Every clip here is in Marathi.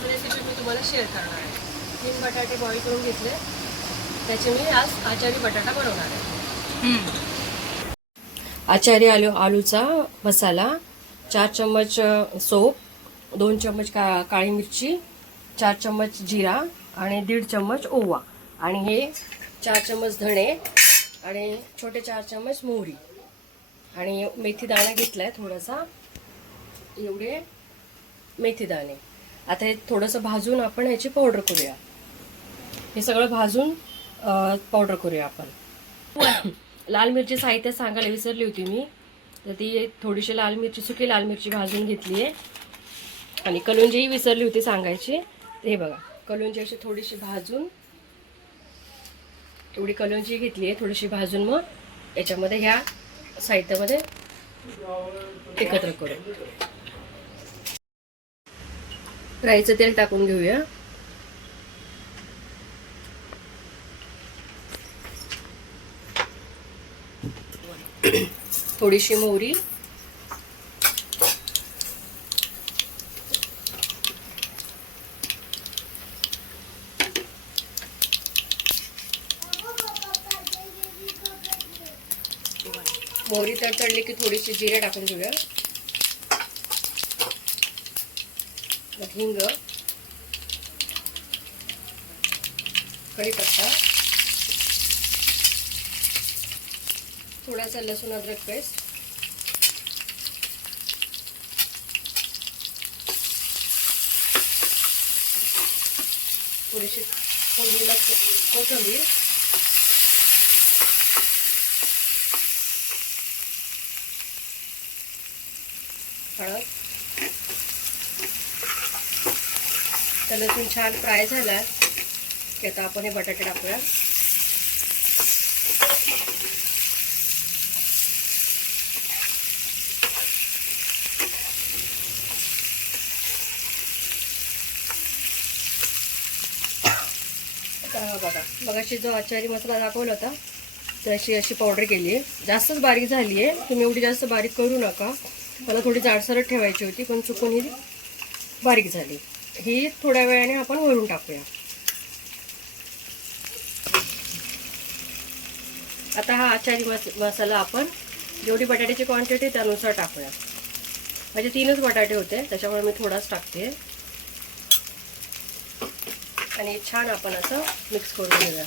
आज रेसिपी मी तुम्हाला शेअर करणार आहे. 3 बटाटे बॉईल करून घेतले, त्याचे मी आज आचारी बटाटा बनवणार आहे. आचारी आलूचा मसाला, 4 चम्मच सोप, 2 चम्मच काळी मिरची, 4 चम्मच जिरा आणि 1.5 चम्मच ओवा आणि हे 4 चम्मच धणे आणि छोटे 4 चम्मच मोहरी आणि मेथी दाणा घेतलाय थोडासा, एवढे मेथी दाणे. आता हे थोडंसं भाजून आपण याची पावडर करूया. हे सगळं भाजून पावडर करूया आपण. लाल मिरची साहित्य सांगायला विसरली होती मी, तर ती थोडीशी लाल मिरची, सुकी लाल मिरची भाजून घेतली आहे आणि कलुंजीही विसरली होती सांगायची. हे बघा, कलुंजी अशी थोडीशी भाजून, एवढी कलुंजी घेतली आहे थोडीशी भाजून, मग याच्यामध्ये ह्या साहित्यामध्ये एकत्र करू. राईचं तेल टाकून घेऊया. थोडीशी मोहरी, मोहरी तडतडली की थोडीशी जिरे टाकून घेऊया. हिंग, कढीपत्ता, थोडासा लसूण अद्रक पेस्ट, थोडीशी फोडणीला कोथिंबीर, हळद. तर लसूण छान फ्राय झाला की आता आपण हे बटाटे टाकूया. बघा, मगाशी जो आचारी मसाला दाखवला होता तशी अशी पावडर केली आहे. जास्तच बारीक झाली आहे, तुम्ही एवढी जास्त बारीक करू नका. मला थोडी जाडसरच ठेवायची होती, पण चुकून ही बारीक झाली. ही थोड्या वेळाने आपण वरून टाकूया. आता हा आचारी मसाला आपण जेवढी बटाट्याची क्वांटिटी त्यानुसार टाकूया. म्हणजे 3च बटाटे होते, त्याच्यामुळे मी थोडाच टाकते आणि छान आपण असं मिक्स करून घेऊया.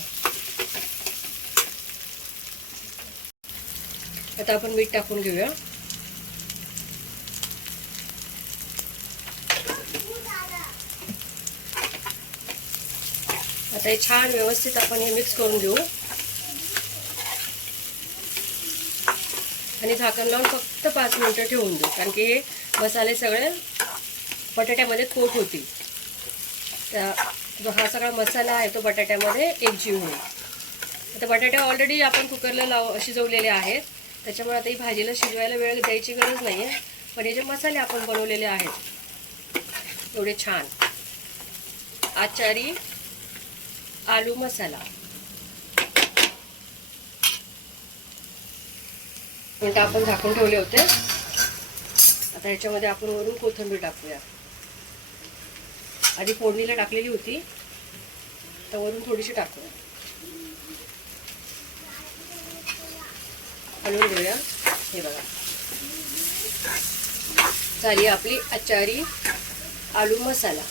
आता आपण मीठ टाकून घेऊया. आता हे छान व्यवस्थित आपण हे मिक्स करून घेऊ आणि झाकण लावून फक्त 5 मिनिटं ठेवून देऊ, कारण की हे मसाले सगळे बटाट्यामध्ये कोट होतील. जो हा सगळा मसाला आहे तो बटाट्यामध्ये एकजीव होईल. आता बटाटे ऑलरेडी आपण कुकरला शिजवलेले आहेत, त्याच्यामुळे आता ही भाजीला शिजवायला वेळ द्यायची गरज नाही आहे. पण हे जे मसाले आपण बनवलेले आहेत एवढे छान, आचारी आलू मसाला, मिनिटं आपण झाकून ठेवले होते. आता ह्याच्यामध्ये आपण वरून कोथिंबीर टाकूया. आधी फोडणीला टाकलेली होती, तर वरून थोडीशी टाकूया. हलवून घेऊया. हे बघा, झाली आपली आचारी आलू मसाला.